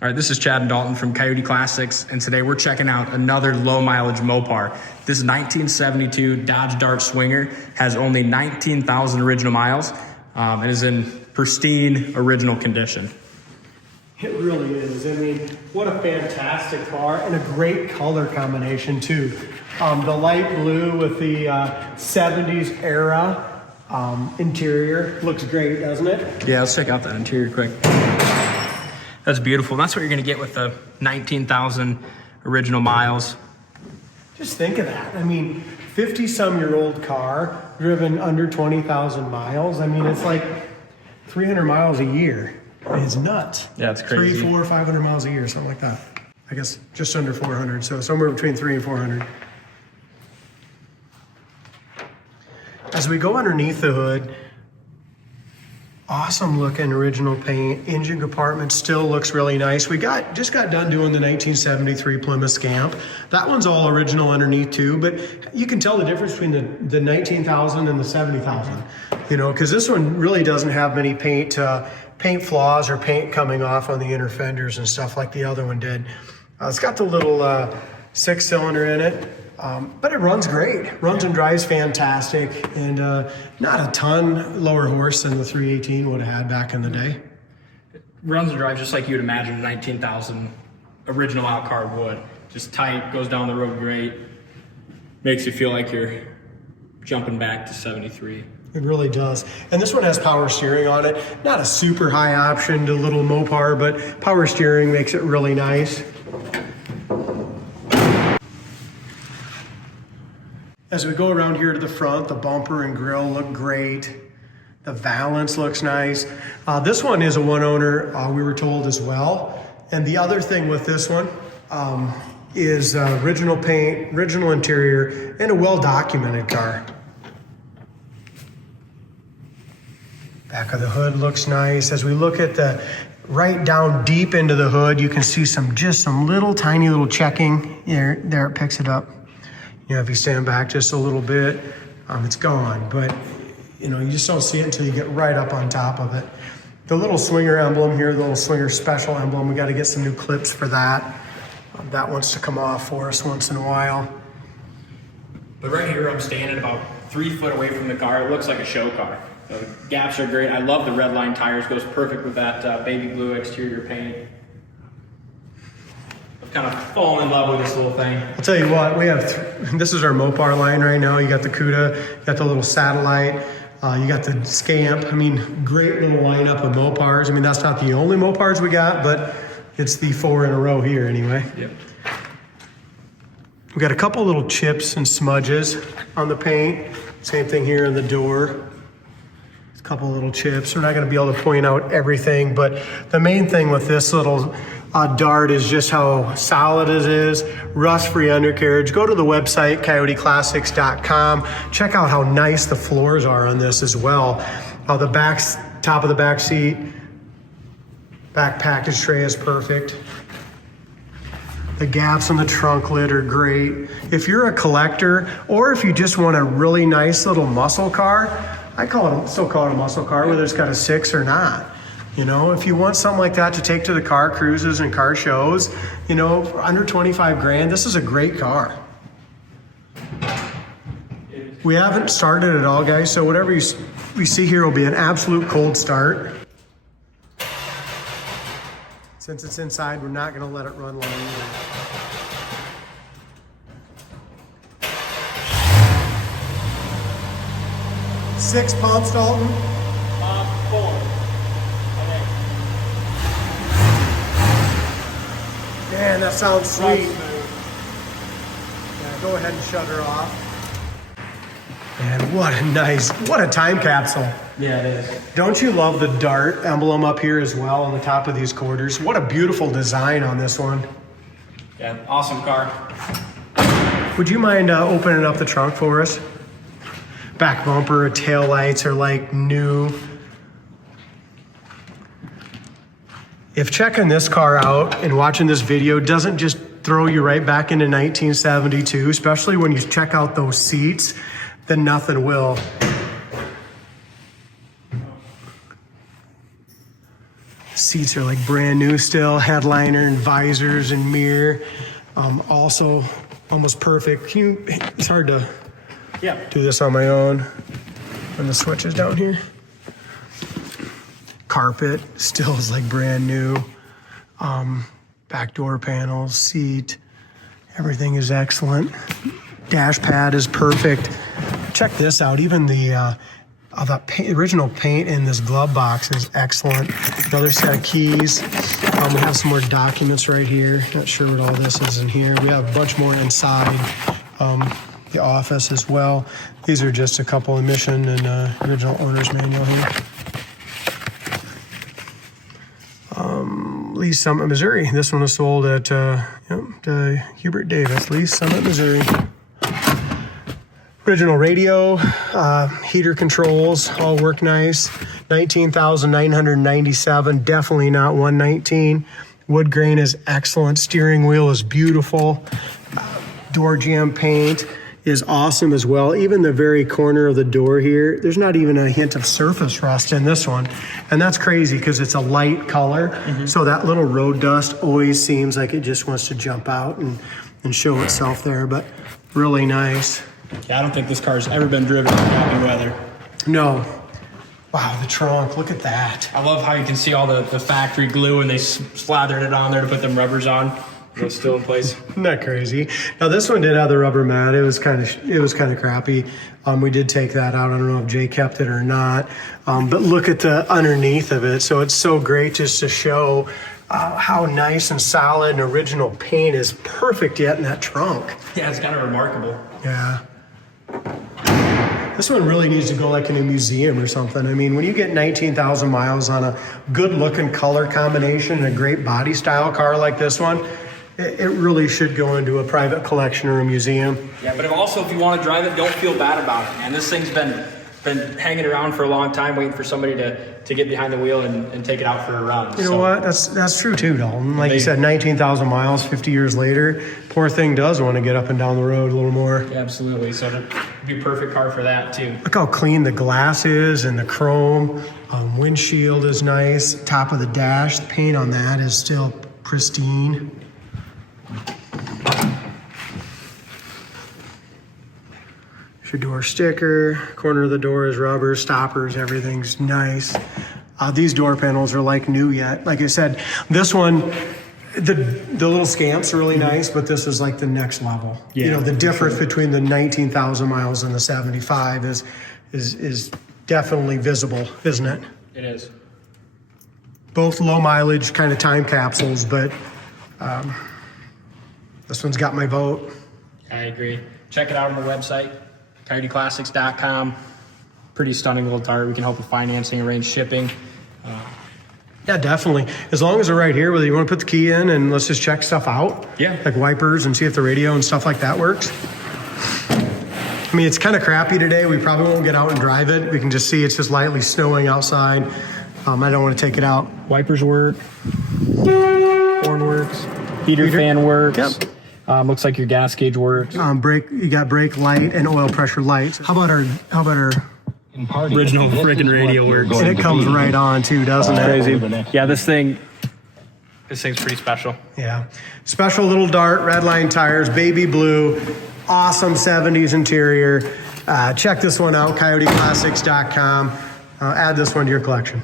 All right, this is Chad and Dalton from Coyote Classics, and today we're checking out another low mileage Mopar. This 1972 Dodge Dart Swinger has only 19,000 original miles and is in pristine original condition. It really is. I mean, what a fantastic car and a great color combination too. The light blue with the 70s era interior looks great, doesn't it? Yeah, let's check out that interior quick. That's beautiful. That's what you're gonna get with the 19,000 original miles. Just think of that. I mean, 50-some-year-old car driven under 20,000 miles. I mean, it's like 300 miles a year. It's nuts. Yeah, it's crazy. 300, 400, 500 miles a year, something like that. I guess just under 400, so somewhere between 300 and 400. As we go underneath the hood, awesome looking original paint. Engine compartment still looks really nice. We just got done doing the 1973 Plymouth Scamp. That one's all original underneath too, but you can tell the difference between the 19,000 and the 70,000, you know, because this one really doesn't have many paint flaws or paint coming off on the inner fenders and stuff like the other one did. It's got the little 6-cylinder in it. But it runs great. Runs and drives fantastic, and not a ton lower horse than the 318 would have had back in the day. It runs and drives just like you would imagine a 19,000 original out car would. Just tight, goes down the road great, makes you feel like you're jumping back to 73. It really does. And this one has power steering on it. Not a super high option to little Mopar, but power steering makes it really nice. As we go around here to the front, the bumper and grille look great. The valance looks nice. This one is a one owner, we were told as well. And the other thing with this one is original paint, original interior, and a well-documented car. Back of the hood looks nice. As we look at the right down deep into the hood, you can see just some little tiny little checking. There it picks it up. You know, if you stand back just a little bit, it's gone. But, you know, you just don't see it until you get right up on top of it. The little Swinger emblem here, the little Swinger special emblem, we got to get some new clips for that. That wants to come off for us once in a while. But right here, I'm standing about 3 foot away from the car. It looks like a show car. The gaps are great. I love the redline tires. Goes perfect with that baby blue exterior paint. Kind of fallen in love with this little thing. I'll tell you what, we have, this is our Mopar line right now. You got the Cuda, you got the little Satellite, you got the Scamp. I mean, great little lineup of Mopars. I mean, that's not the only Mopars we got, but it's the 4 in a row here anyway. Yep. We got a couple little chips and smudges on the paint. Same thing here in the door. A couple little chips. We're not going to be able to point out everything, but the main thing with this little Dart is just how solid it is, rust-free undercarriage. Go to the website, coyoteclassics.com. Check out how nice the floors are on this as well. The top of the back seat, back package tray is perfect. The gaps in the trunk lid are great. If you're a collector, or if you just want a really nice little muscle car, I still call it a muscle car, whether it's got a 6 or not. You know, if you want something like that to take to the car cruises and car shows, you know, for under 25 grand, this is a great car. We haven't started at all, guys, so whatever we see here will be an absolute cold start. Since it's inside, we're not going to let it run long either. Six pumps, Dalton? 4. Man, that sounds sweet. Yeah, go ahead and shut her off. Man, what a time capsule. Yeah, it is. Don't you love the Dart emblem up here as well on the top of these quarters? What a beautiful design on this one. Yeah, awesome car. Would you mind opening up the trunk for us? Back bumper, tail lights are like new. If checking this car out and watching this video doesn't just throw you right back into 1972, especially when you check out those seats, then nothing will. Seats are like brand new still, headliner and visors and mirror. Also almost perfect. It's hard to do this on my own. And the switches down here. Carpet still is like brand new. Back door panels, seat, everything is excellent. Dash pad is perfect. Check this out, even the original paint in this glove box is excellent. Another set of keys. We have some more documents right here. Not sure what all this is in here. We have a bunch more inside the office as well. These are just a couple emission and original owner's manual here. Lee's Summit, Missouri. This one was sold at Hubert Davis, Lee's Summit, Missouri. Original radio, heater controls, all work nice. 19,997, definitely not 119. Wood grain is excellent. Steering wheel is beautiful. Door jamb paint is awesome as well. Even the very corner of the door here, there's not even a hint of surface rust in this one. And that's crazy because it's a light color. So that little road dust always seems like it just wants to jump out and show itself there, but really nice. Yeah, I don't think this car's ever been driven in crappy weather. No. Wow, the trunk, look at that. I love how you can see all the factory glue and they slathered it on there to put them rubbers on. It's still in place. Isn't that crazy? Now this one did have the rubber mat. It was kind of crappy. We did take that out. I don't know if Jay kept it or not. But look at the underneath of it. So it's so great just to show how nice and solid and original paint is perfect yet in that trunk. Yeah, it's kind of remarkable. Yeah. This one really needs to go like in a museum or something. I mean, when you get 19,000 miles on a good looking color combination and a great body style car like this one, it really should go into a private collection or a museum. Yeah, but if you want to drive it, don't feel bad about it, man. This thing's been hanging around for a long time, waiting for somebody to get behind the wheel and take it out for a run. You know what? That's true too, Dalton. Like you said, 19,000 miles, 50 years later, poor thing does want to get up and down the road a little more. Yeah, absolutely. So it'd be a perfect car for that too. Look how clean the glass is and the chrome. Windshield is nice. Top of the dash, the paint on that is still pristine. Your door sticker, corner of the door is rubber, stoppers, everything's nice. These door panels are like new yet. Like I said, this one, the little scamps are really nice, but this is like the next level. Yeah, you know, the difference between the 19,000 miles and the 75 is definitely visible, isn't it? It is. Both low mileage kind of time capsules, but this one's got my vote. I agree. Check it out on the website. CoyoteClassics.com. Pretty stunning little tire. We can help with financing, arrange shipping. Yeah, definitely. As long as they're right here, whether you want to put the key in and let's just check stuff out. Yeah. Like wipers and see if the radio and stuff like that works. I mean, it's kind of crappy today. We probably won't get out and drive it. We can just see it's just lightly snowing outside. I don't want to take it out. Wipers work. Horn works. Heater fan works. Yep. Looks like your gas gauge works. You got brake light and oil pressure lights. How about our original freaking radio works? And it comes right on too, doesn't it? Crazy. Yeah, this thing's pretty special. Yeah. Special little dart, redline tires, baby blue, awesome 70s interior. Check this one out, CoyoteClassics.com. Add this one to your collection.